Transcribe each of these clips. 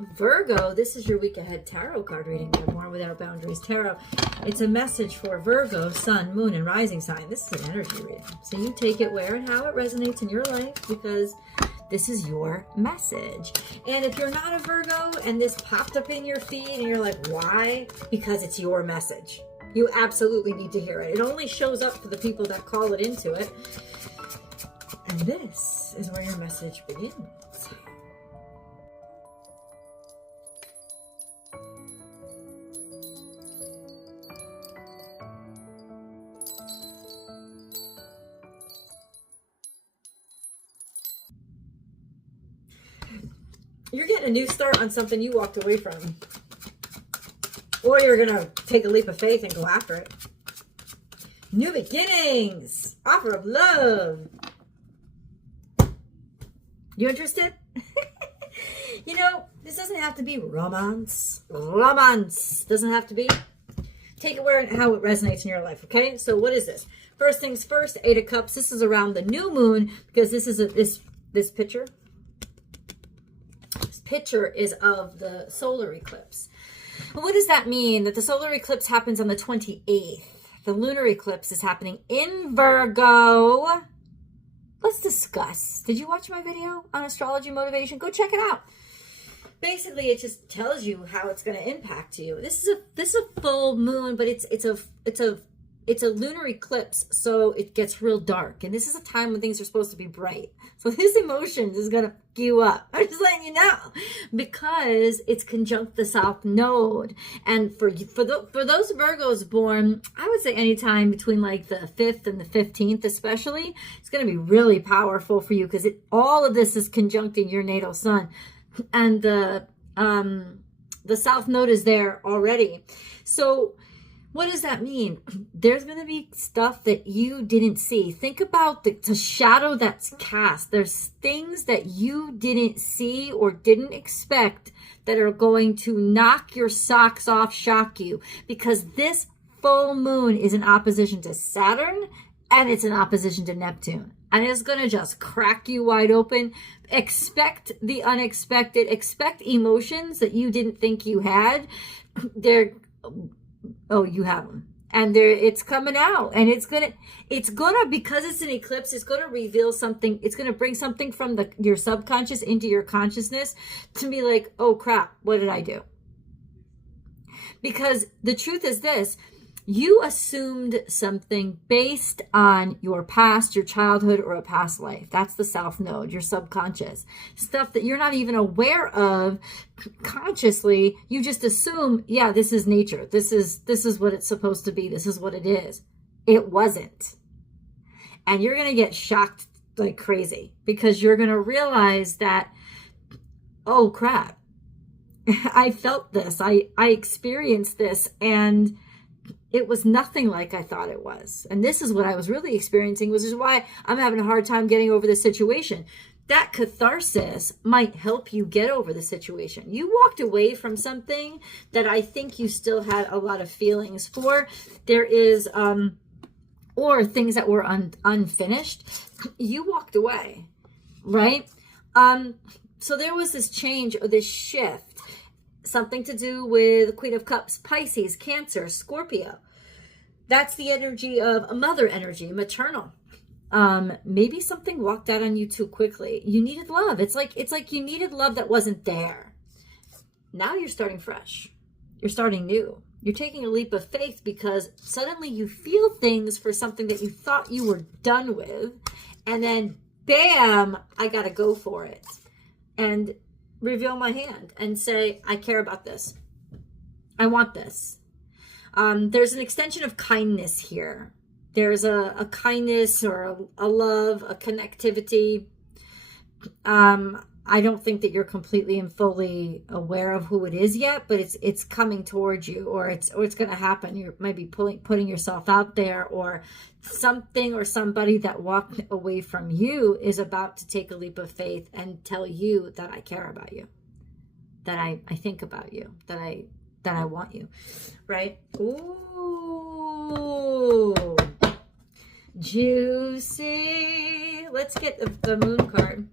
Virgo, this is your week ahead tarot card reading by Born Without Boundaries Tarot. It's a message for Virgo, sun, moon, and rising sign. This is an energy reading. So you take it where and how it resonates in your life, because this is your message. And if you're not a Virgo and this popped up in your feed and you're like, why? Because it's your message. You absolutely need to hear it. It only shows up for the people that call it into it. And this is where your message begins. You're getting a new start on something you walked away from. Or you're going to take a leap of faith and go after it. New beginnings. Offer of love. You interested? You know, this doesn't have to be romance. Romance doesn't have to be. Take it where and how it resonates in your life, okay? So what is this? First things first, 8 of Cups. This is around the new moon, because this is this picture. Picture is of the solar eclipse. What does that mean? That the solar eclipse happens on the 28th. The lunar eclipse is happening in Virgo. Let's discuss. Did you watch my video on astrology motivation? Go check it out. Basically, it just tells you how it's going to impact you. This is a full moon, but it's a lunar eclipse, so it gets real dark. And this is a time when things are supposed to be bright. So this emotion is going to fuck you up. I'm just letting you know. Because it's conjunct the South Node. And for those Virgos born, I would say anytime between like the 5th and the 15th especially, it's going to be really powerful for you, because all of this is conjuncting your natal sun. And the South Node is there already. So what does that mean? There's going to be stuff that you didn't see. Think about the shadow that's cast. There's things that you didn't see or didn't expect that are going to knock your socks off, shock you. Because this full moon is in opposition to Saturn, and it's in opposition to Neptune. And it's going to just crack you wide open. Expect the unexpected. Expect emotions that you didn't think you had. You have them, and it's coming out, and it's gonna because it's an eclipse, it's gonna reveal something. It's gonna bring something from your subconscious into your consciousness to be like, oh crap, what did I do? Because the truth is this: you assumed something based on your past, your childhood, or a past life. That's the South Node, your subconscious. Stuff that you're not even aware of consciously. You just assume, yeah, this is nature. This is what it's supposed to be. This is what it is. It wasn't. And you're going to get shocked like crazy, because you're going to realize that, oh crap, I felt this. I experienced this, and it was nothing like I thought it was. And this is what I was really experiencing, which is why I'm having a hard time getting over the situation. That catharsis might help you get over the situation. You walked away from something that I think you still had a lot of feelings for. There is, or things that were unfinished. You walked away, right? So there was this change, or this shift. Something to do with Queen of Cups, Pisces, Cancer, Scorpio. That's the energy of a mother energy, maternal. Maybe something walked out on you too quickly. You needed love. It's like you needed love that wasn't there. Now you're starting fresh. You're starting new. You're taking a leap of faith, because suddenly you feel things for something that you thought you were done with. And then, bam, I got to go for it. And reveal my hand and say, I care about this. I want this. There's an extension of kindness here. There's a kindness, or a love, a connectivity. I don't think that you're completely and fully aware of who it is yet, but it's coming towards you, or it's going to happen. You might be putting yourself out there, or something or somebody that walked away from you is about to take a leap of faith and tell you that I care about you, that I think about you, that I want you, right? Ooh, juicy. Let's get the moon card.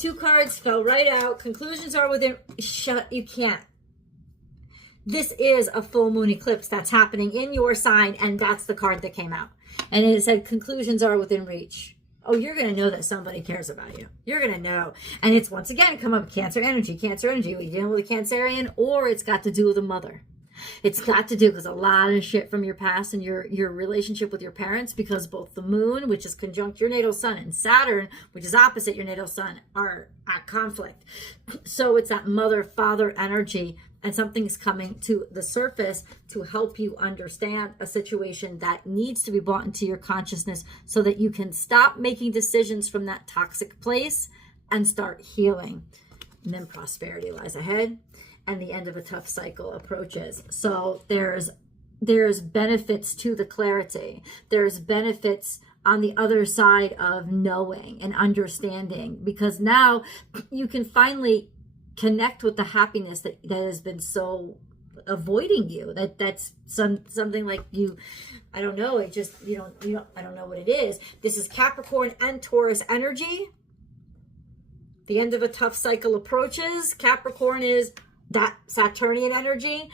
2 cards fell right out. Conclusions are within. You can't. This is a full moon eclipse that's happening in your sign, and that's the card that came out. And it said conclusions are within reach. Oh, you're going to know that somebody cares about you. You're going to know. And it's once again come up Cancer energy. Cancer energy. Are you dealing with a Cancerian, or it's got to do with a mother? It's got to do because a lot of shit from your past and your relationship with your parents, because both the moon, which is conjunct your natal sun, and Saturn, which is opposite your natal sun, are at conflict. So it's that mother-father energy, and something's coming to the surface to help you understand a situation that needs to be brought into your consciousness so that you can stop making decisions from that toxic place and start healing. And then prosperity lies ahead, and the end of a tough cycle approaches. So there's benefits to the clarity. There's benefits on the other side of knowing and understanding, because now you can finally connect with the happiness that has been so avoiding you. That's something like you, I don't know, it just, you don't, I don't know what it is. This is Capricorn and Taurus energy. The end of a tough cycle approaches. Capricorn is that Saturnian energy,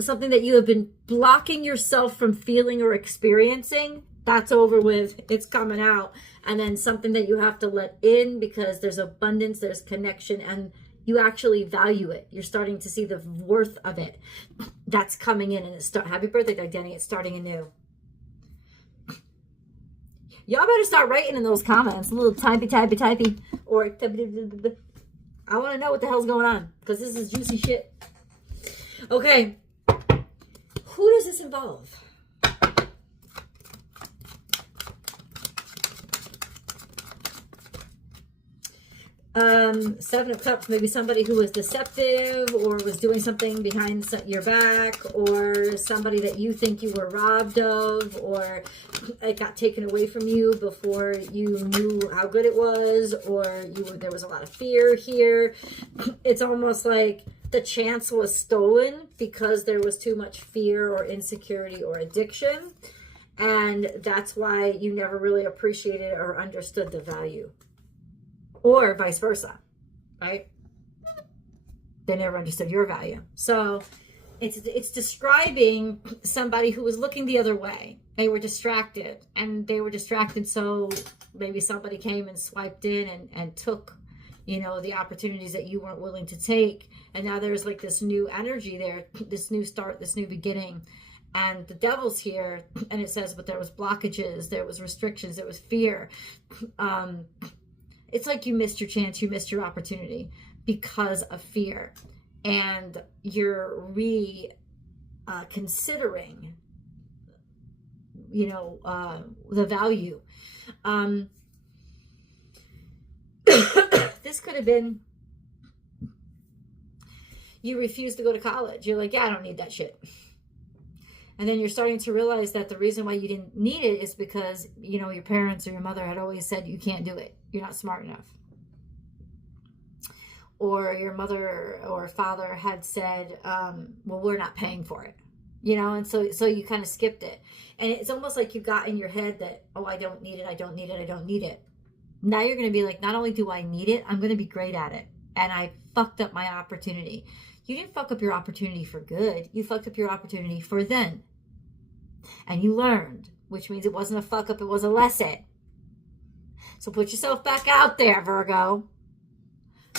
something that you have been blocking yourself from feeling or experiencing. That's over with. It's coming out. And then something that you have to let in, because there's abundance, there's connection, and you actually value it. You're starting to see the worth of it. That's coming in, and it's happy birthday, Danny. It's starting anew. Y'all better start writing in those comments. A little typey. Or I want to know what the hell's going on, because this is juicy shit. Okay. Who does this involve? Seven of Cups, maybe somebody who was deceptive or was doing something behind your back, or somebody that you think you were robbed of, or it got taken away from you before you knew how good it was, or there was a lot of fear here. It's almost like the chance was stolen because there was too much fear or insecurity or addiction, and that's why you never really appreciated or understood the value. Or vice versa, right? They never understood your value. So it's describing somebody who was looking the other way. They were distracted, so maybe somebody came and swiped in and took, the opportunities that you weren't willing to take. And now there's like this new energy there, this new start, this new beginning. And the devil's here, and it says, but there was blockages, there was restrictions, there was fear. It's like you missed your chance, you missed your opportunity because of fear. And you're considering, the value. This could have been, you refused to go to college. You're like, yeah, I don't need that shit. And then you're starting to realize that the reason why you didn't need it is because, your parents or your mother had always said, you can't do it. You're not smart enough. Or your mother or father had said, well, we're not paying for it. And so you kind of skipped it. And it's almost like you got in your head that, oh, I don't need it. I don't need it. I don't need it. Now you're going to be like, not only do I need it, I'm going to be great at it. And I fucked up my opportunity. You didn't fuck up your opportunity for good. You fucked up your opportunity for then. And you learned, which means it wasn't a fuck up, it was a lesson. So put yourself back out there, Virgo.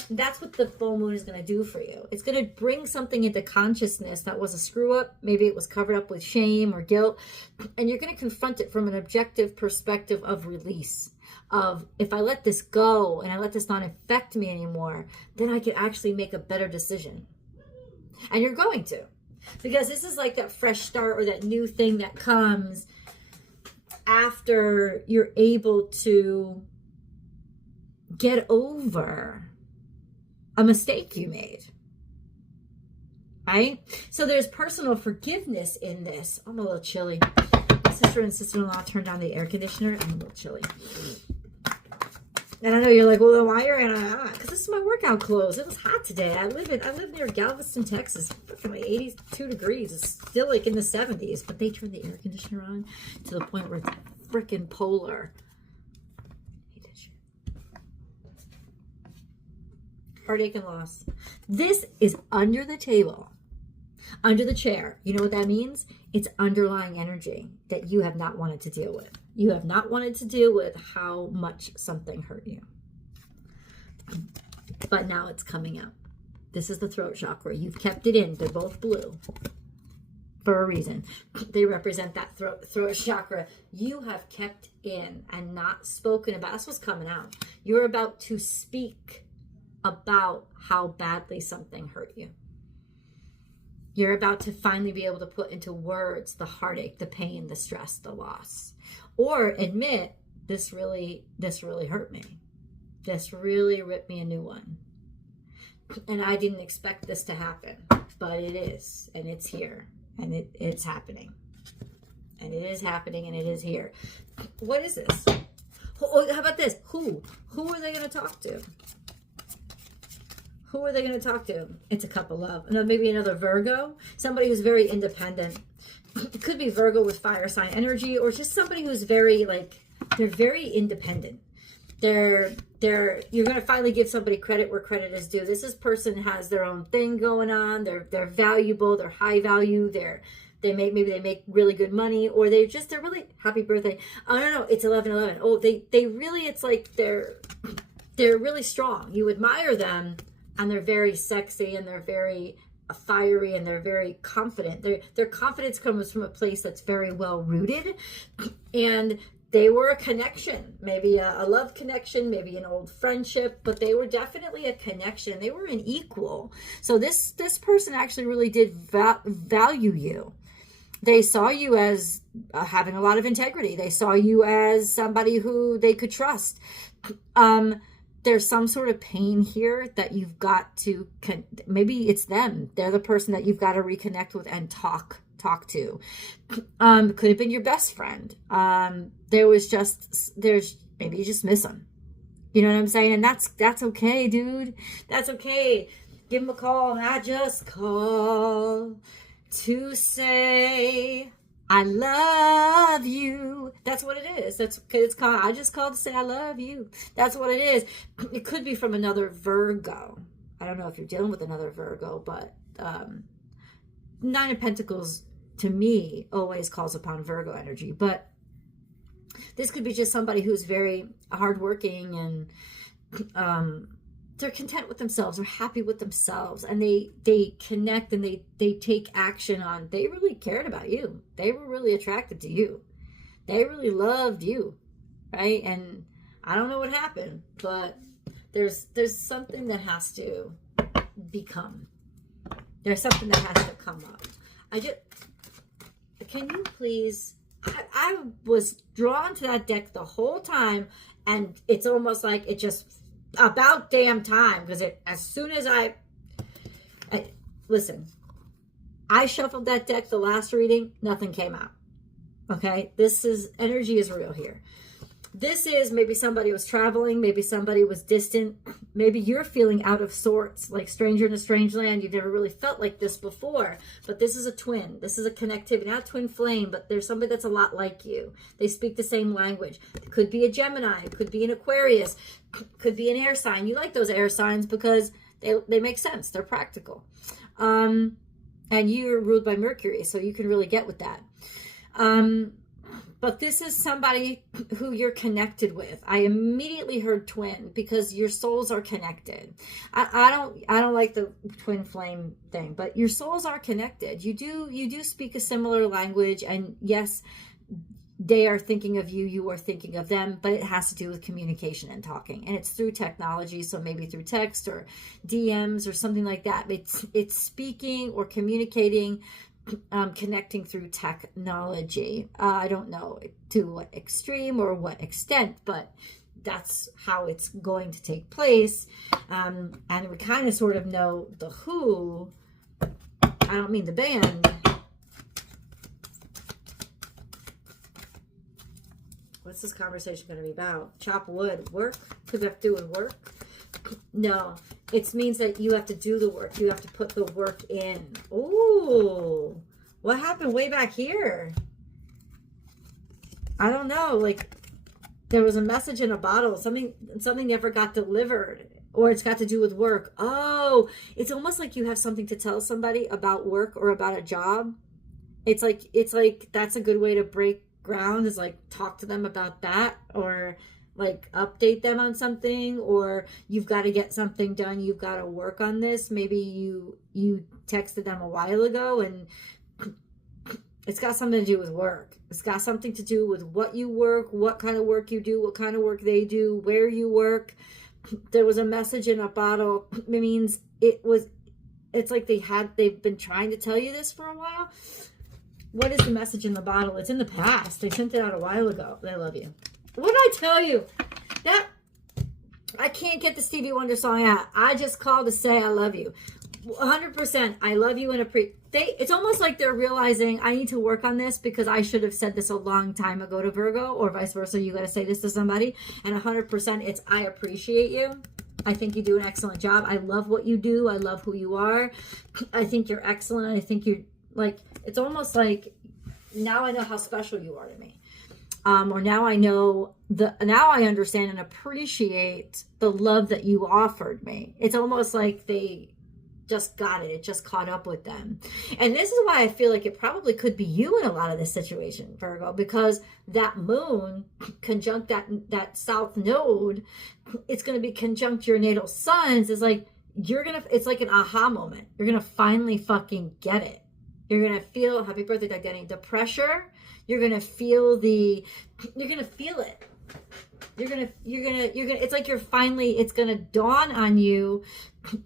That's what the full moon is going to do for you. It's going to bring something into consciousness that was a screw up. Maybe it was covered up with shame or guilt. And you're going to confront it from an objective perspective of release. Of, if I let this go and I let this not affect me anymore, then I can actually make a better decision. And you're going to. Because this is like that fresh start or that new thing that comes after you're able to get over a mistake you made. Right? So there's personal forgiveness in this. I'm a little chilly. My sister and sister-in-law turned on the air conditioner. I'm a little chilly. And I know you're like, well, then why are you on? Because this is my workout clothes. It was hot today. I live near Galveston, Texas. Freaking like 82 degrees. It's still like in the 70s. But they turned the air conditioner on to the point where it's freaking polar. I hate that shit. heartache and loss. This is under the table, under the chair. You know what that means? It's underlying energy that you have not wanted to deal with. You have not wanted to deal with how much something hurt you. But now it's coming out. This is the throat chakra. You've kept it in. They're both blue for a reason. They represent that throat chakra. You have kept in and not spoken about. That's what's coming out. You're about to speak about how badly something hurt you. You're about to finally be able to put into words the heartache, the pain, the stress, the loss. Or admit, this really hurt me. This really ripped me a new one. And I didn't expect this to happen. But it is. And it's here. And it's happening. And it is happening and it is here. What is this? Oh, how about this? Who are they going to talk to? Who are they going to talk to? It's a cup of love. Maybe another Virgo. Somebody who's very independent. It could be Virgo with fire sign energy, or just somebody who's very, they're very independent. You're going to finally give somebody credit where credit is due. Person has their own thing going on. They're valuable. They're high value. Maybe they make really good money, or they're really happy birthday. Oh, no, it's 11/11. Oh, they really, it's like they're really strong. You admire them, and they're very sexy, and they're very fiery, and they're very confident. Their confidence comes from a place that's very well rooted, and they were a connection, maybe a love connection, maybe an old friendship, but they were definitely a connection. They were an equal. So this person actually really did value you. They saw you as having a lot of integrity. They saw you as somebody who they could trust. There's some sort of pain here that you've got to, maybe it's them. They're the person that you've got to reconnect with and talk to. Could have been your best friend. Maybe you just miss them. You know what I'm saying? And that's okay, dude. That's okay. Give them a call. And I just call to say I love you. That's what it is. I just called to say I love you. That's what it is. It could be from another Virgo. I don't know if you're dealing with another Virgo, but Nine of Pentacles to me always calls upon Virgo energy. But this could be just somebody who's very hardworking, and they're content with themselves, they're happy with themselves, and they connect, and they take action on, they really cared about you. They were really attracted to you. They really loved you, right? And I don't know what happened, but there's something that has to become. There's something that has to come up. Can you please, I was drawn to that deck the whole time, and it's almost like it just about damn time, because as soon as I listen, I shuffled that deck the last reading, nothing came out. Okay, energy is real here. This is maybe somebody was traveling, maybe somebody was distant, maybe you're feeling out of sorts, like stranger in a strange land. You've never really felt like this before, but this is a twin. This is a connectivity, not twin flame, but there's somebody that's a lot like you. They speak the same language. It could be a Gemini, it could be an Aquarius, could be an air sign. You like those air signs because they make sense. They're practical. And you're ruled by Mercury, so you can really get with that. But this is somebody who you're connected with. I immediately heard twin because your souls are connected. I don't like the twin flame thing, but your souls are connected. You do speak a similar language, and yes, they are thinking of you, you are thinking of them, but it has to do with communication and talking, and it's through technology. So maybe through text or DMs or something like that. It's speaking or communicating, connecting through technology. I don't know to what extreme or what extent, but that's how it's going to take place. And we kind of sort of know the who. I don't mean the band. What's this conversation going to be about? Chop wood, work? Could have to do with work? No, it means that you have to do the work. You have to put the work in. Ooh, what happened way back here? I don't know. Like there was a message in a bottle. Something never got delivered. Or it's got to do with work. Oh, it's almost like you have something to tell somebody about work or about a job. It's like that's a good way to break ground, is like talk to them about that, or like update them on something, or you've got to get something done, you've got to work on this. Maybe you texted them a while ago, and it's got something to do with work. It's got something to do with what you work, what kind of work you do, what kind of work they do, where you work. There was a message in a bottle. It means it's like they've been trying to tell you this for a while. What is the message in the bottle? It's in the past. They sent it out a while ago. They love you. What did I tell you? That I can't get the Stevie Wonder song out. I just called to say I love you. 100%. I love you and it's almost like they're realizing I need to work on this because I should have said this a long time ago to Virgo, or vice versa. You got to say this to somebody. And 100% it's I appreciate you. I think you do an excellent job. I love what you do. I love who you are. I think you're excellent. I think you're like, it's almost like now I know how special you are to me. Or now I know now I understand and appreciate the love that you offered me. It's almost like they just got it. It just caught up with them. And this is why I feel like it probably could be you in a lot of this situation, Virgo, because that moon conjunct that south node, it's going to be conjunct your natal suns. It's like it's like an aha moment. You're going to finally fucking get it. You're going to feel, happy birthday, Doug Denny, the pressure. You're going to feel you're going to feel it. It's like it's going to dawn on you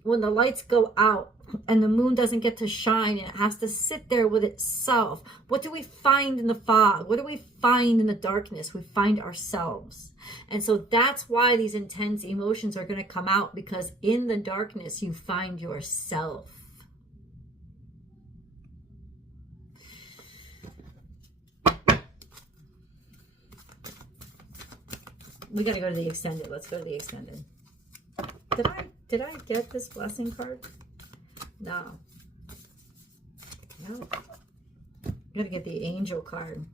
when the lights go out and the moon doesn't get to shine and it has to sit there with itself. What do we find in the fog? What do we find in the darkness? We find ourselves. And so that's why these intense emotions are going to come out, because in the darkness you find yourself. We got to go to the extended. Let's go to the extended. Did I get this blessing card? No. Got to get the angel card.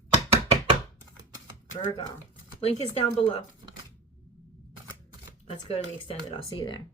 Virgo. Link is down below. Let's go to the extended. I'll see you there.